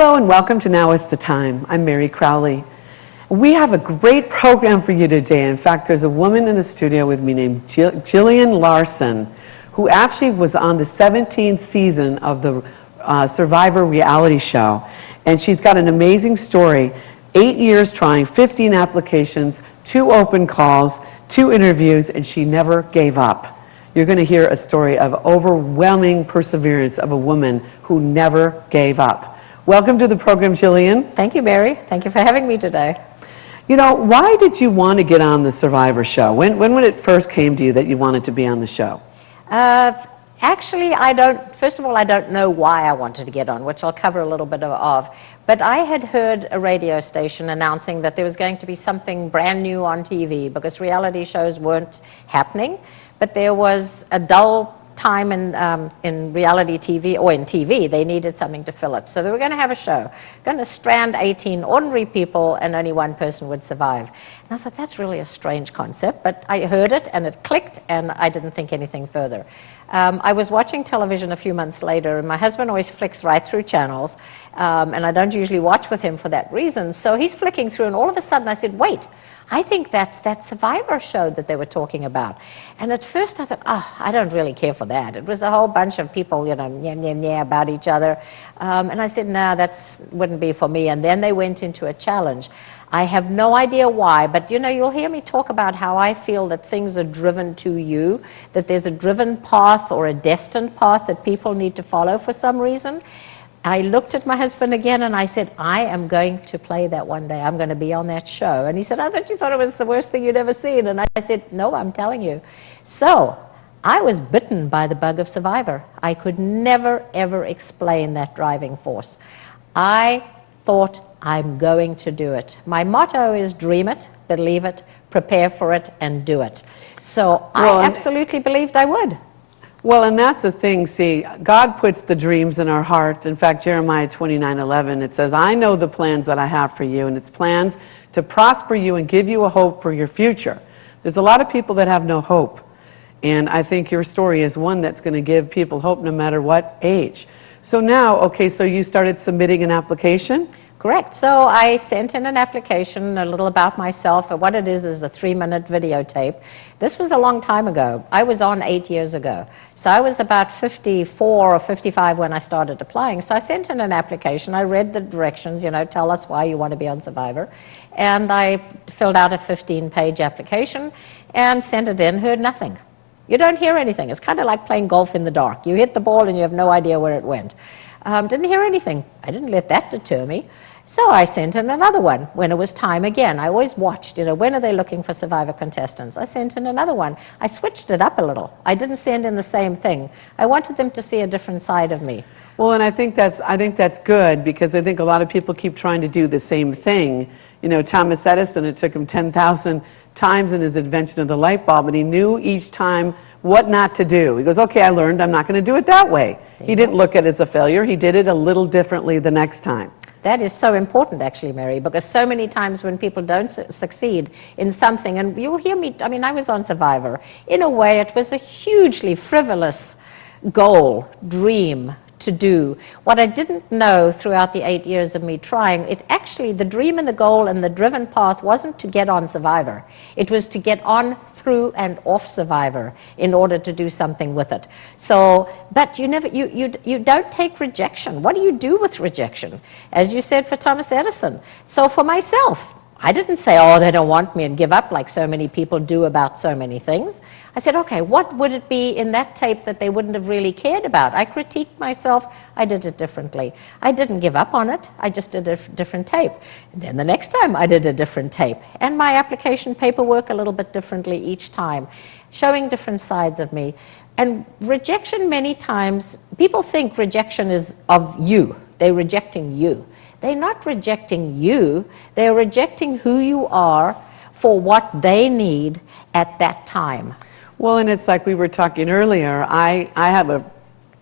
Hello and welcome to Now Is the Time. I'm Mary Crowley. We have a great program for you today. In fact, there's a woman in the studio with me named Jillian Larson, who actually was on the 17th season of the Survivor reality show. And she's got an amazing story. 8 years trying, 15 applications, 2 open calls, 2 interviews, and she never gave up. You're going to hear a story of overwhelming perseverance of a woman who never gave up. Welcome to the program, Jillian. Thank you, Mary. Thank you for having me today. You know, why did you want to get on the Survivor show? When it first came to you that you wanted to be on the show? Actually, first of all, I don't know why I wanted to get on, which I'll cover a little bit of. But I had heard a radio station announcing that there was going to be something brand new on TV because reality shows weren't happening. But there was a dull time in reality TV, or in TV, they needed something to fill it. So they were going to have a show, going to strand 18 ordinary people and only one person would survive. And I thought, that's really a strange concept, but I heard it and it clicked and I didn't think anything further. I was watching television a few months later, and my husband always flicks right through channels, and I don't usually watch with him for that reason. So he's flicking through, and all of a sudden I said, wait, I think that's that Survivor show that they were talking about. And at first I thought, oh, I don't really care for that. It was a whole bunch of people, you know, yeah about each other. And I said, no, that wouldn't be for me. And then they went into a challenge. I have no idea why, but you know, you'll hear me talk about how I feel that things are driven to you, that there's a driven path or a destined path that people need to follow for some reason. I looked at my husband again and I said, I am going to play that one day. I'm going to be on that show. And he said, I thought you thought it was the worst thing you'd ever seen. And I said, no, I'm telling you. So I was bitten by the bug of Survivor. I could never, ever explain that driving force. I thought, I'm going to do it. My motto is dream it, believe it, prepare for it, and do it. So I absolutely believed I would. Well, and that's the thing, see, God puts the dreams in our heart. In fact, Jeremiah 29:11, it says, I know the plans that I have for you, and it's plans to prosper you and give you a hope for your future. There's a lot of people that have no hope, and I think your story is one that's going to give people hope no matter what age. So now, okay, so you started submitting an application? Correct. So I sent in an application, a little about myself. What it is a 3-minute videotape. This was a long time ago. I was on 8 years ago. So I was about 54 or 55 when I started applying. So I sent in an application. I read the directions, you know, tell us why you want to be on Survivor. And I filled out a 15-page application and sent it in, heard nothing. You don't hear anything. It's kind of like playing golf in the dark. You hit the ball and you have no idea where it went. Didn't hear anything. I didn't let that deter me. So I sent in another one when it was time again. I always watched, you know, when are they looking for Survivor contestants? I sent in another one. I switched it up a little. I didn't send in the same thing. I wanted them to see a different side of me. Well, and I think that's good, because I think a lot of people keep trying to do the same thing. You know, Thomas Edison, it took him 10,000 times in his invention of the light bulb, and he knew each time what not to do. He goes, okay, I learned I'm not going to do it that way. He didn't look at it as a failure. He did it a little differently the next time. That is so important, actually, Mary, because so many times when people don't succeed in something, and you'll hear me, I mean, I was on Survivor. In a way, it was a hugely frivolous goal, dream to do. What I didn't know throughout the 8 years of me trying, the dream and the goal and the driven path wasn't to get on Survivor. It was to get on, through, and off Survivor in order to do something with it. So, but you don't take rejection. What do you do with rejection? As you said for Thomas Edison. So for myself, I didn't say, oh, they don't want me, and give up like so many people do about so many things. I said, okay, what would it be in that tape that they wouldn't have really cared about? I critiqued myself. I did it differently. I didn't give up on it. I just did a different tape. And then the next time I did a different tape. And my application paperwork a little bit differently each time, showing different sides of me. And rejection, many times, people think rejection is of you. They're rejecting you. They're not rejecting you. They're rejecting who you are for what they need at that time. Well, and it's like we were talking earlier. I have a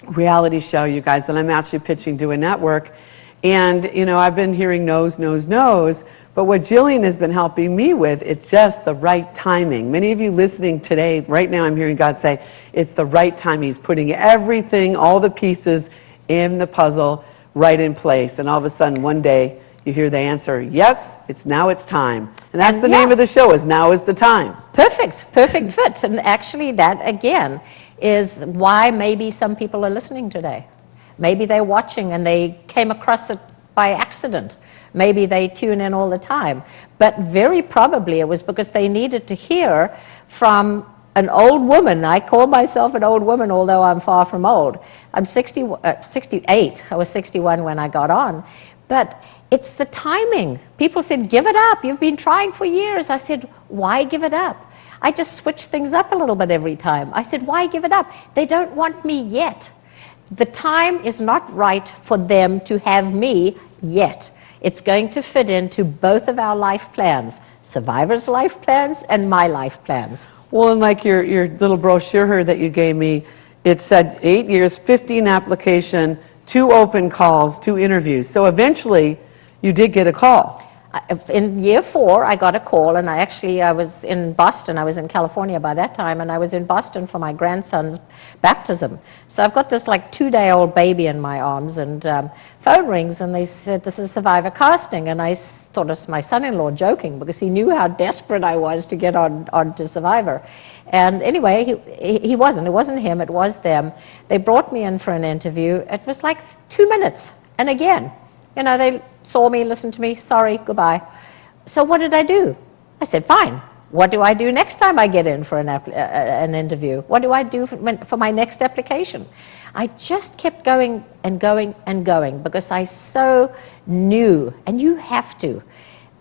reality show, you guys, that I'm actually pitching to a network. And, you know, I've been hearing no's, no's, no's. But what Jillian has been helping me with, it's just the right timing. Many of you listening today, right now I'm hearing God say, it's the right time. He's putting everything, all the pieces in the puzzle right in place. And all of a sudden, one day, you hear the answer, yes, now it's time. And that's And the name yeah. of the show, is Now is the Time. Perfect fit. And actually that, again, is why maybe some people are listening today. Maybe they're watching and they came across it by accident. Maybe they tune in all the time. But very probably it was because they needed to hear from an old woman. I call myself an old woman, although I'm far from old. I'm 68. I was 61 when I got on. But it's the timing. People said, give it up. You've been trying for years. I said, why give it up? I just switch things up a little bit every time. I said, why give it up? They don't want me yet. The time is not right for them to have me yet. It's going to fit into both of our life plans, Survivor's life plans and my life plans. Well, and like your little brochure that you gave me, it said 8 years, 15 application, 2 open calls, 2 interviews. So eventually, you did get a call. In year 4, I got a call, and I was in Boston. I was in California by that time, and I was in Boston for my grandson's baptism. So I've got this like 2-day-old baby in my arms, and phone rings, and they said, this is Survivor Casting. And I thought it was my son-in-law joking, because he knew how desperate I was to get on to Survivor. And anyway, he wasn't. It wasn't him. It was them. They brought me in for an interview. It was like 2 minutes. And again, you know, they saw me, listened to me, sorry, goodbye. So what did I do? I said, fine. What do I do next time I get in for an interview? What do I do for my next application? I just kept going and going and going because I so knew, and you have to.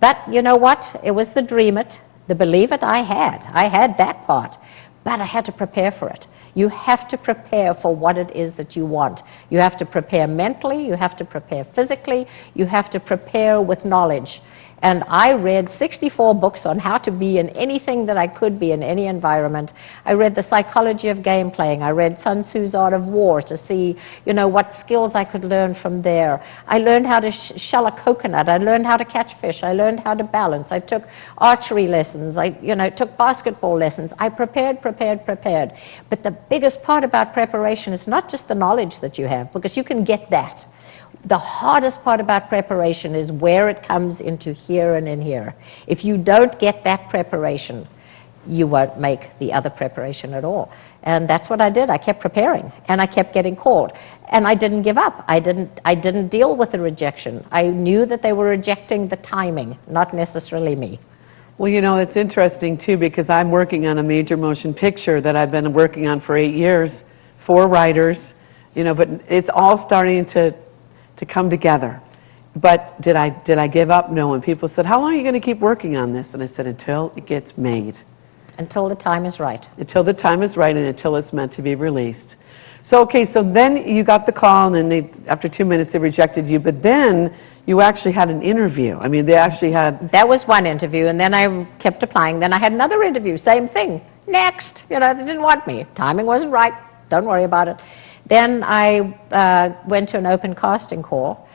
But you know what? It was the dream it, the believe it I had that part, but I had to prepare for it. You have to prepare for what it is that you want. You have to prepare mentally, you have to prepare physically, you have to prepare with knowledge. And I read 64 books on how to be in anything that I could be in any environment. I read The Psychology of Game Playing. I read Sun Tzu's Art of War to see, you know, what skills I could learn from there. I learned how to shell a coconut. I learned how to catch fish. I learned how to balance. I took archery lessons. I, took basketball lessons. I prepared. But the biggest part about preparation is not just the knowledge that you have, because you can get that. The hardest part about preparation is where it comes into here and in here. If you don't get that preparation, you won't make the other preparation at all. And that's what I did. I kept preparing, and I kept getting called. And I didn't give up. I didn't deal with the rejection. I knew that they were rejecting the timing, not necessarily me. Well, it's interesting, too, because I'm working on a major motion picture that I've been working on for 8 years, 4 writers, but it's all starting to come together. But did I give up? No. And people said, how long are you going to keep working on this? And I said, until it gets made. Until the time is right. Until the time is right and until it's meant to be released. So, okay, so then you got the call, and then after 2 minutes they rejected you, but then you actually had an interview. I mean, they actually had... That was one interview, and then I kept applying. Then I had another interview, same thing. Next, they didn't want me. Timing wasn't right. Don't worry about it. Then I went to an open casting call,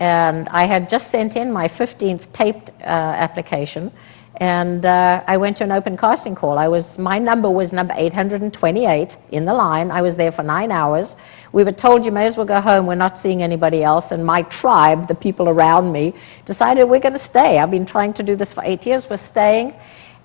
and I had just sent in my 15th taped application, and I went to an open casting call. My number was number 828 in the line. I was there for 9 hours. We were told you may as well go home. We're not seeing anybody else. And my tribe, the people around me, decided we're going to stay. I've been trying to do this for 8 years. We're staying.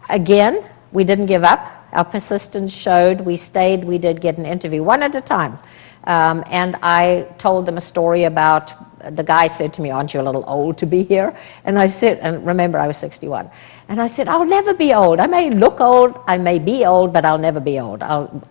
Again, we didn't give up. Our persistence showed. We stayed. We did get an interview, one at a time. And I told them a story about, the guy said to me, aren't you a little old to be here? And I said, and remember I was 61. And I said, I'll never be old. I may look old, I may be old, but I'll never be old.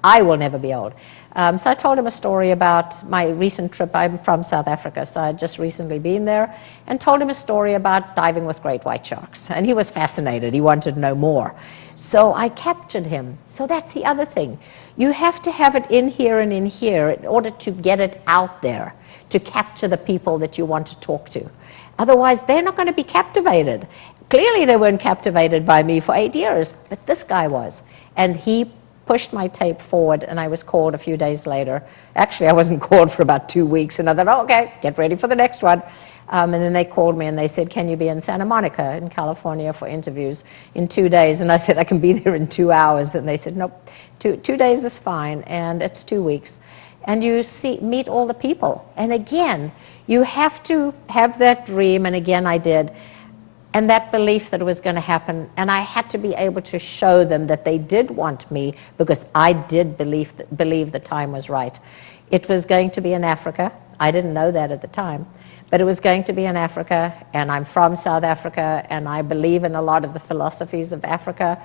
I will never be old. So I told him a story about my recent trip. I'm from South Africa, so I'd just recently been there, and told him a story about diving with great white sharks. And he was fascinated. He wanted to know more. So I captured him. So that's the other thing. You have to have it in here and in here in order to get it out there, to capture the people that you want to talk to. Otherwise, they're not going to be captivated. Clearly, they weren't captivated by me for 8 years, but this guy was. And he pushed my tape forward, and I was called a few days later. Actually, I wasn't called for about 2 weeks, and I thought, oh, okay, get ready for the next one. And then they called me, and they said, can you be in Santa Monica in California for interviews in 2 days? And I said, I can be there in 2 hours. And they said, nope, 2 days is fine, and it's 2 weeks. And you meet all the people. And again, You have to have that dream, and again I did, and that belief that it was going to happen. And I had to be able to show them that they did want me, because I did believe the time was right. It was going to be in Africa. I didn't know that at the time, but it was going to be in Africa, and I'm from South Africa, and I believe in a lot of the philosophies of Africa,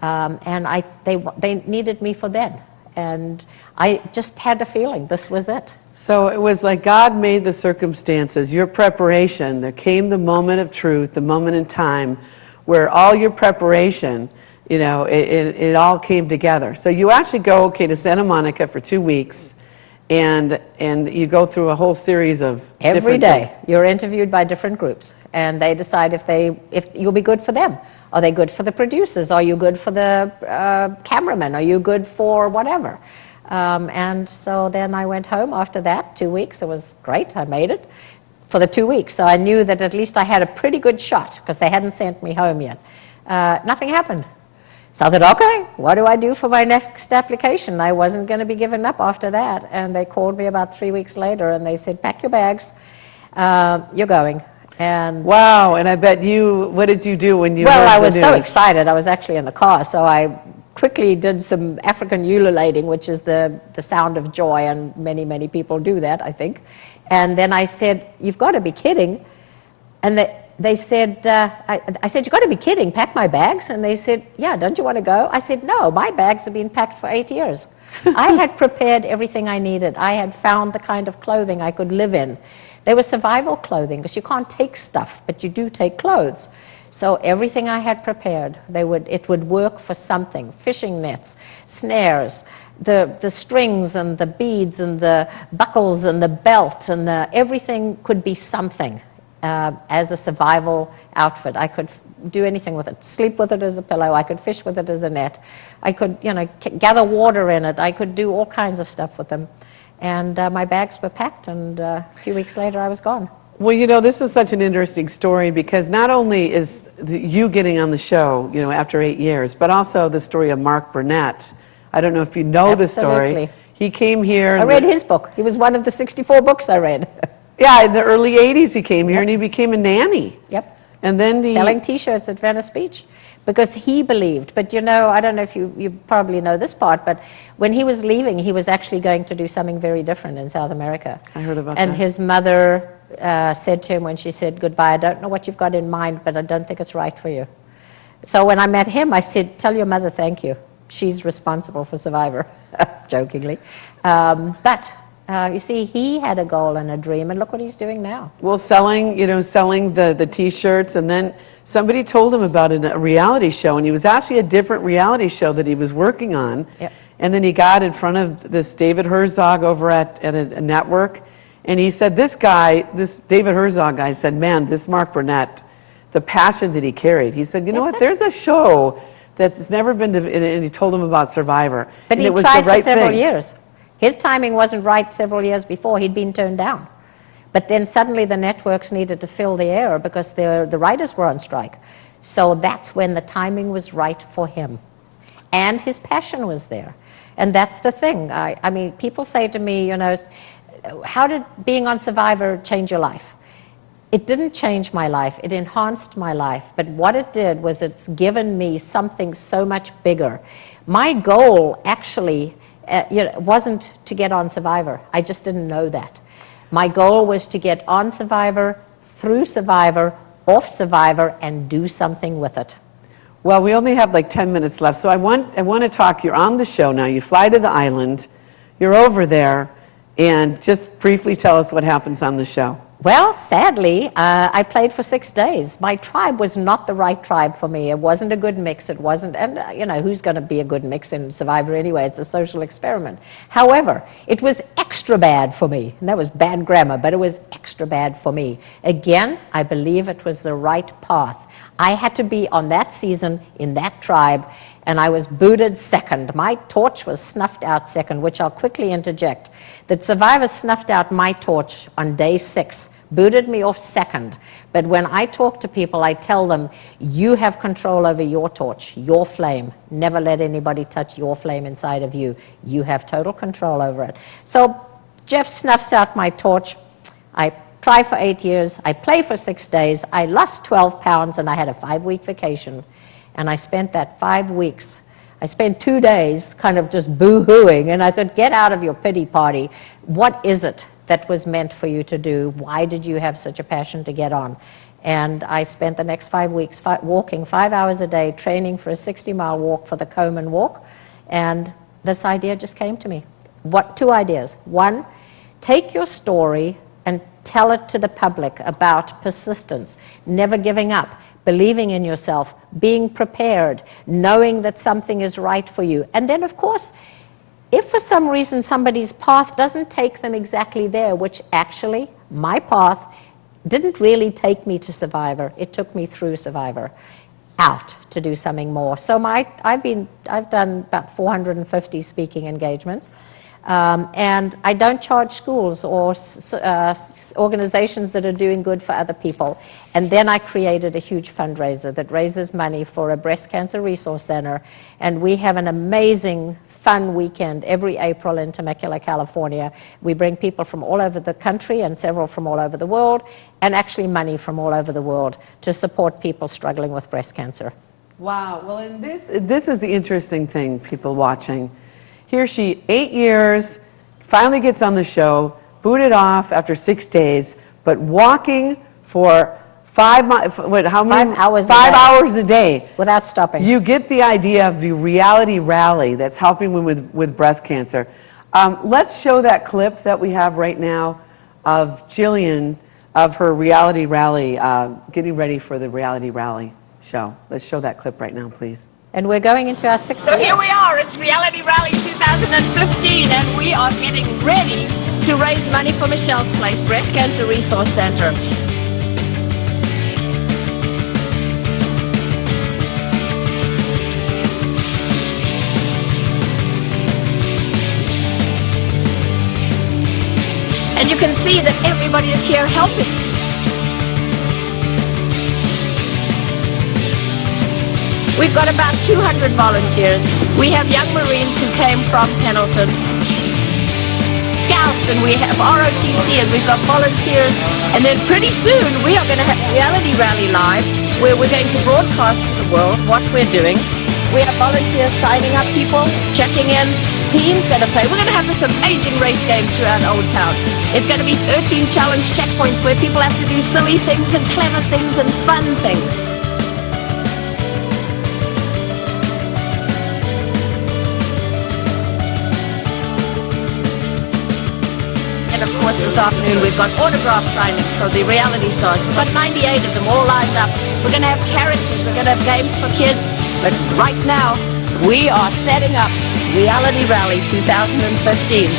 and they needed me for then. And I just had the feeling this was it. So it was like God made the circumstances, your preparation. There came the moment of truth, the moment in time where all your preparation, you know, it all came together. So you actually go, okay, to Santa Monica for 2 weeks, and you go through a whole series of Every different day, things. you're interviewed by different groups, and they decide if you'll be good for them. Are they good for the producers? Are you good for the cameraman? Are you good for whatever? And so then I went home after that, 2 weeks. It was great. I made it for the 2 weeks. So I knew that at least I had a pretty good shot, because they hadn't sent me home yet. Nothing happened. So I thought, okay, what do I do for my next application? I wasn't going to be giving up after that. And they called me about 3 weeks later, and they said, pack your bags. You're going. And Wow, and I bet what did you do when you well, heard I the was so news? excited. I was actually in the car, so I quickly did some African ululating, which is the sound of joy, and many, many people do that, I think. And then I said, you've got to be kidding. And they said, I said, you've got to be kidding, pack my bags? And they said, yeah, don't you want to go? I said, no, my bags have been packed for 8 years. I had prepared everything I needed. I had found the kind of clothing I could live in. They were survival clothing, because you can't take stuff, but you do take clothes. So everything I had prepared, it would work for something. Fishing nets, snares, the strings and the beads and the buckles and the belt, and everything could be something as a survival outfit. I could do anything with it. Sleep with it as a pillow. I could fish with it as a net. I could, gather water in it. I could do all kinds of stuff with them. And my bags were packed, and a few weeks later I was gone. Well, this is such an interesting story, because not only is you getting on the show, after 8 years, but also the story of Mark Burnett. I don't know if you know the story. Absolutely. He came here. I read his book. He was one of the 64 books I read. Yeah, in the early 80s he came here, and he became a nanny. Yep. And then Selling T-shirts at Venice Beach, because he believed. But I don't know if you probably know this part, but when he was leaving, he was actually going to do something very different in South America. I heard about that. And his mother said to him when she said goodbye, I don't know what you've got in mind, but I don't think it's right for you. So when I met him, I said, tell your mother thank you. She's responsible for Survivor, jokingly. But you see, he had a goal and a dream, and look what he's doing now. Well, selling the T-shirts, and then somebody told him about a reality show, and he was actually a different reality show that he was working on. Yep. And then he got in front of this David Herzog over at a network, and he said, this David Herzog guy said, man, this Mark Burnett, the passion that he carried. He said, you know what, there's a show that's never been, and he told him about Survivor. But and he it was tried the right for several thing. years. His timing wasn't right several years before. He'd been turned down. But then suddenly the networks needed to fill the air because the writers were on strike. So that's when the timing was right for him. And his passion was there. And that's the thing. I mean, people say to me, how did being on Survivor change your life? It didn't change my life. It enhanced my life. But what it did was it's given me something so much bigger. My goal actually wasn't to get on Survivor. I just didn't know that. My goal was to get on Survivor, through Survivor, off Survivor, and do something with it. Well, we only have like 10 minutes left, so I want to talk. You're on the show now. You fly to the island. You're over there, and just briefly tell us what happens on the show. Well, sadly, I played for 6 days. My tribe was not the right tribe for me. It wasn't a good mix. It wasn't, and who's going to be a good mix in Survivor anyway? It's a social experiment. However, it was extra bad for me. And that was bad grammar, but it was extra bad for me. Again, I believe it was the right path. I had to be on that season in that tribe, and I was booted second. My torch was snuffed out second, which I'll quickly interject. That Survivor snuffed out my torch on day 6, booted me off second. But when I talk to people, I tell them, you have control over your torch, your flame. Never let anybody touch your flame inside of you. You have total control over it. So Jeff snuffs out my torch. I try for 8 years, I play for 6 days, I lost 12 pounds, and I had a 5-week vacation. And I spent that 5 weeks. I spent 2 days kind of just boo-hooing, and I thought, get out of your pity party. What is it that was meant for you to do? Why did you have such a passion to get on? And I spent the next 5 weeks walking 5 hours a day, training for a 60-mile walk for the Komen Walk. And this idea just came to me. Two ideas. One, take your story and tell it to the public about persistence, never giving up, believing in yourself, being prepared, knowing that something is right for you. And then, of course, if for some reason somebody's path doesn't take them exactly there, which actually, my path didn't really take me to Survivor. It took me through Survivor out to do something more. So I've done about 450 speaking engagements. And I don't charge schools or organizations that are doing good for other people. And then I created a huge fundraiser that raises money for a breast cancer resource center. And we have an amazing, fun weekend every April in Temecula, California. We bring people from all over the country and several from all over the world, and actually money from all over the world to support people struggling with breast cancer. Wow. Well, and this is the interesting thing, people watching. Here she, 8 years, finally gets on the show, booted off after 6 days, but walking for 5 hours a day. Without stopping. You get the idea of the reality rally that's helping women with breast cancer. Let's show that clip that we have right now of Jillian, of her reality rally, getting ready for the reality rally show. Let's show that clip right now, please. And we're going into our 6th So year. here we are, it's Reality Rally 2015, and we are getting ready to raise money for Michelle's Place Breast Cancer Resource Center. And you can see that everybody is here helping. We've got about 200 volunteers. We have young Marines who came from Pendleton, Scouts, and we have ROTC, and we've got volunteers. And then pretty soon we are going to have Reality Rally Live, where we're going to broadcast to the world what we're doing. We have volunteers signing up people, checking in, teams going to play. We're going to have this amazing race game throughout Old Town. It's going to be 13 challenge checkpoints where people have to do silly things and clever things and fun things. Of course, this afternoon we've got autograph signing for the reality stars. We've got 98 of them all lined up. We're going to have characters, we're going to have games for kids. But right now, we are setting up Reality Rally 2015.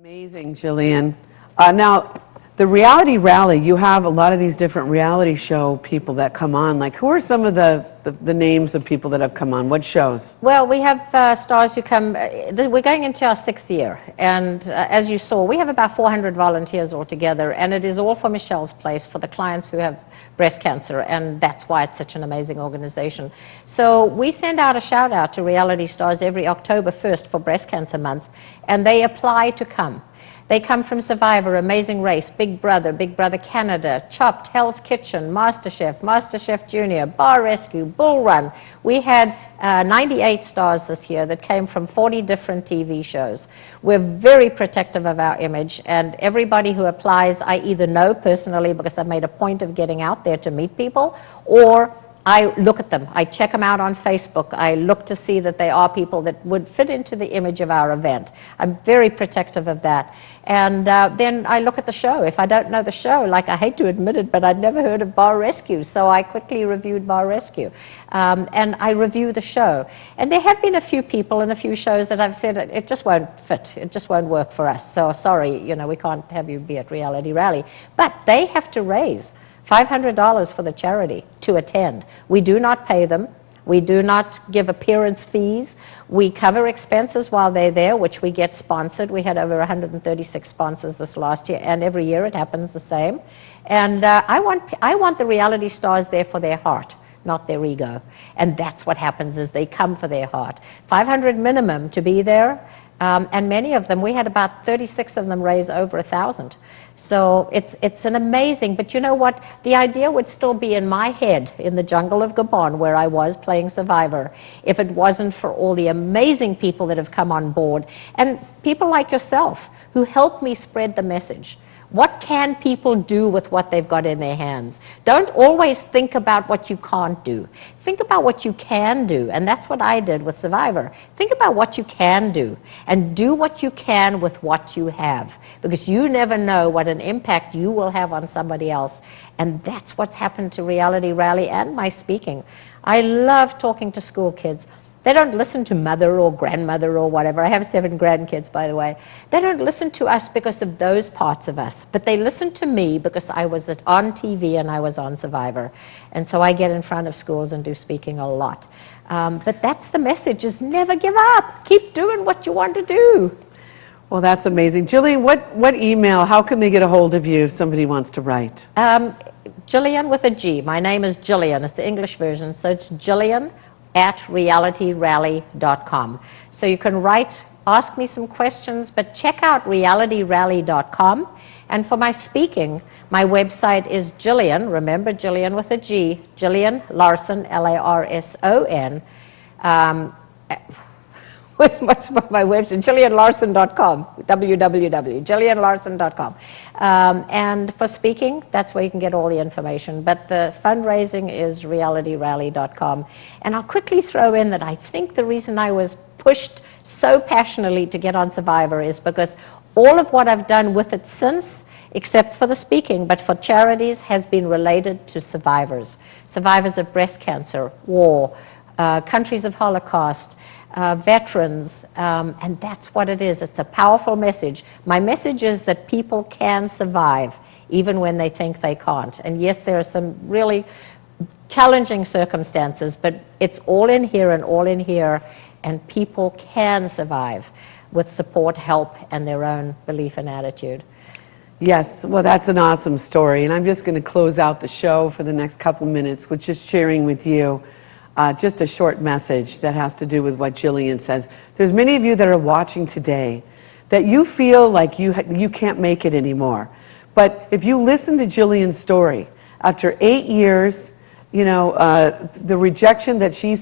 Amazing, Jillian. Now, the reality rally, you have a lot of these different reality show people that come on. Like, who are some of the names of people that have come on? What shows? Well, we have stars who come, we're going into our 6th year, and as you saw, we have about 400 volunteers altogether, and it is all for Michelle's Place, for the clients who have breast cancer, and that's why it's such an amazing organization. So we send out a shout out to reality stars every October 1st for Breast Cancer Month, and they apply to come. They come from Survivor, Amazing Race, Big Brother Canada, Chopped, Hell's Kitchen, MasterChef, MasterChef Junior, Bar Rescue, Bull Run. We had 98 stars this year that came from 40 different TV shows. We're very protective of our image, and everybody who applies I either know personally because I've made a point of getting out there to meet people, or I look at them. I check them out on Facebook. I look to see that they are people that would fit into the image of our event. I'm very protective of that. And then I look at the show. If I don't know the show, like I hate to admit it, but I'd never heard of Bar Rescue, so I quickly reviewed Bar Rescue. And I review the show. And there have been a few people in a few shows that I've said, it just won't fit. It just won't work for us. So sorry, you know, we can't have you be at Reality Rally. But they have to raise $500 for the charity to attend. We do not pay them. We do not give appearance fees. We cover expenses while they're there, which we get sponsored. We had over 136 sponsors this last year, and every year it happens the same. And I want the reality stars there for their heart, not their ego. And that's what happens is they come for their heart. 500 minimum to be there. And many of them, we had about 36 of them raise over 1,000. So it's an amazing, but you know what? The idea would still be in my head in the jungle of Gabon where I was playing Survivor if it wasn't for all the amazing people that have come on board and people like yourself who help me spread the message. What can people do with what they've got in their hands? Don't always think about what you can't do. Think about what you can do, and that's what I did with Survivor. Think about what you can do, and do what you can with what you have, because you never know what an impact you will have on somebody else, and that's what's happened to Reality Rally and my speaking. I love talking to school kids. They don't listen to mother or grandmother or whatever. I have 7 grandkids, by the way. They don't listen to us because of those parts of us, but they listen to me because I was on TV and I was on Survivor. And so I get in front of schools and do speaking a lot. But that's the message, is never give up. Keep doing what you want to do. Well, that's amazing. Jillian, what email, how can they get a hold of you if somebody wants to write? Jillian with a G. My name is Jillian. It's the English version, so it's Jillian@realityrally.com. So you can write, ask me some questions, but check out realityrally.com. And for my speaking, my website is Jillian, remember Jillian with a G, Jillian Larson, Larson. What's my website? JillianLarson.com, www.JillianLarson.com. And for speaking, that's where you can get all the information. But the fundraising is realityrally.com. And I'll quickly throw in that I think the reason I was pushed so passionately to get on Survivor is because all of what I've done with it since, except for the speaking, but for charities, has been related to survivors. Survivors of breast cancer, war, countries of Holocaust, veterans, and that's what it is. It's a powerful message. My message is that people can survive even when they think they can't. And yes, there are some really challenging circumstances, but it's all in here and all in here, and people can survive with support, help, and their own belief and attitude. Yes, well, that's an awesome story. And I'm just going to close out the show for the next couple minutes with just sharing with you just a short message that has to do with what Jillian says. There's many of you that are watching today that you feel like you can't make it anymore. But if you listen to Jillian's story, after 8 years, you know, the rejection that she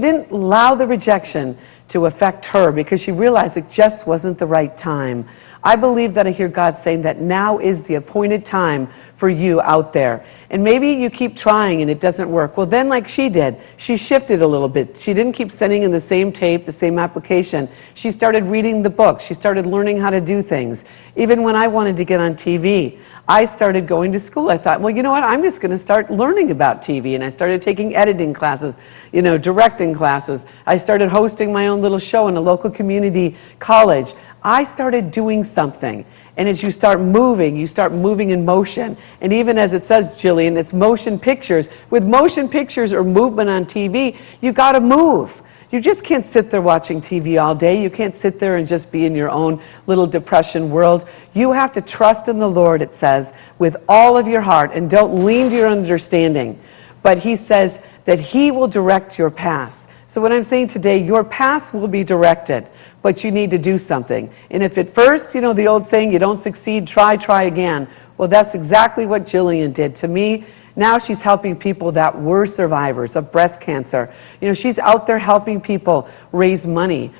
didn't allow the rejection to affect her because she realized it just wasn't the right time. I believe that I hear God saying that now is the appointed time for you out there. And maybe you keep trying and it doesn't work. Well, then like she did, she shifted a little bit. She didn't keep sending in the same tape, the same application. She started reading the book. She started learning how to do things. Even when I wanted to get on TV, I started going to school. I thought, well, you know what? I'm just going to start learning about TV. And I started taking editing classes, you know, directing classes. I started hosting my own little show in a local community college. I started doing something. And as you start moving in motion. And even as it says, Jillian, it's motion pictures. With motion pictures or movement on TV, you got to move. You just can't sit there watching TV all day. You can't sit there and just be in your own little depression world. You have to trust in the Lord, it says, with all of your heart, and don't lean to your understanding. But he says that he will direct your paths. So what I'm saying today, your paths will be directed, but you need to do something. And if at first, you know, the old saying, you don't succeed, try again. Well, that's exactly what Jillian did. To me, now she's helping people that were survivors of breast cancer. You know, she's out there helping people raise money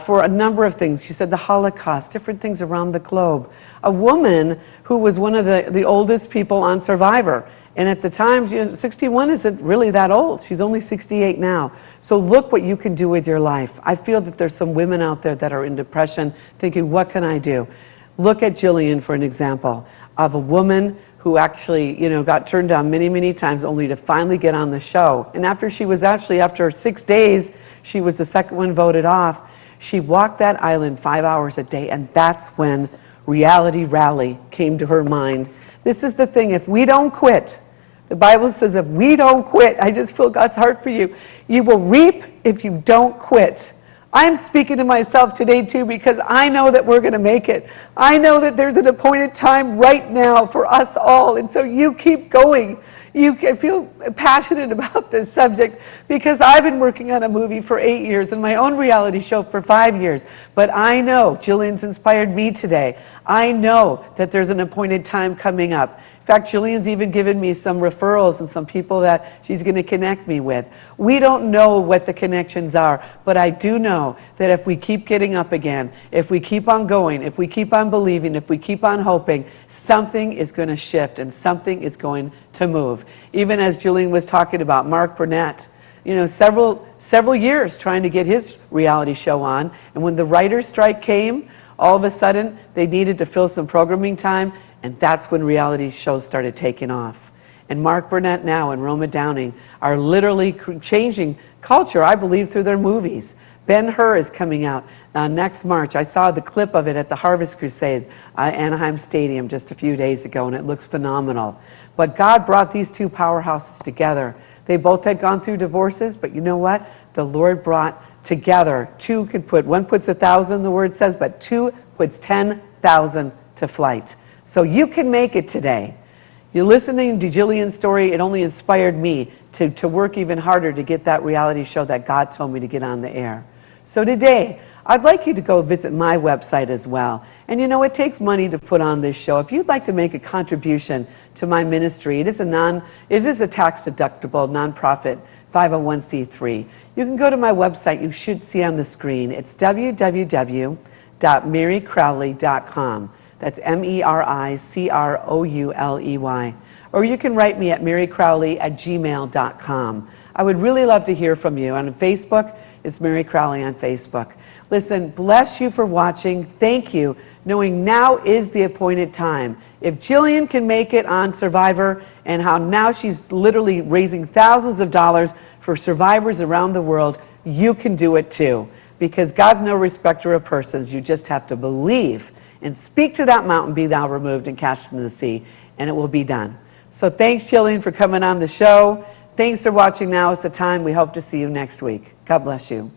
for a number of things. She said the Holocaust, different things around the globe. A woman who was one of the oldest people on Survivor. And at the time, 61 isn't really that old. She's only 68 now. So look what you can do with your life. I feel that there's some women out there that are in depression thinking, what can I do? Look at Jillian for an example of a woman who actually, got turned down many, many times only to finally get on the show. And after 6 days, she was the second one voted off. She walked that island 5 hours a day, and that's when Reality Rally came to her mind. This is the thing, if we don't quit, the Bible says if we don't quit, I just feel God's heart for you. You will reap if you don't quit. I'm speaking to myself today too because I know that we're going to make it. I know that there's an appointed time right now for us all. And so you keep going. I feel passionate about this subject because I've been working on a movie for 8 years and my own reality show for 5 years. But I know Jillian's inspired me today. I know that there's an appointed time coming up. In fact, Jillian's even given me some referrals and some people that she's going to connect me with. We don't know what the connections are, but I do know that if we keep getting up again, if we keep on going, if we keep on believing, if we keep on hoping, something is going to shift and something is going to move. Even as Jillian was talking about, Mark Burnett, several years trying to get his reality show on, and when the writer's strike came, all of a sudden they needed to fill some programming time. And that's when reality shows started taking off. And Mark Burnett now and Roma Downing are literally changing culture, I believe, through their movies. Ben-Hur is coming out next March. I saw the clip of it at the Harvest Crusade, Anaheim Stadium, just a few days ago, and it looks phenomenal. But God brought these two powerhouses together. They both had gone through divorces, but you know what? The Lord brought together. One puts 1,000, the word says, but two puts 10,000 to flight. So you can make it today. You're listening to Jillian's story. It only inspired me to work even harder to get that reality show that God told me to get on the air. So today, I'd like you to go visit my website as well. And it takes money to put on this show. If you'd like to make a contribution to my ministry, it is a tax-deductible, nonprofit, 501c3. You can go to my website. You should see on the screen. It's www.marycrowley.com. That's MERICROULEY. Or you can write me at marycrowley@gmail.com. I would really love to hear from you. On Facebook, it's Mary Crowley on Facebook. Listen, bless you for watching. Thank you, knowing now is the appointed time. If Jillian can make it on Survivor and how now she's literally raising thousands of dollars for survivors around the world, you can do it too. Because God's no respecter of persons. You just have to believe and speak to that mountain, be thou removed and cast into the sea, and it will be done. So thanks, Jillian, for coming on the show. Thanks for watching. Now is the time. We hope to see you next week. God bless you.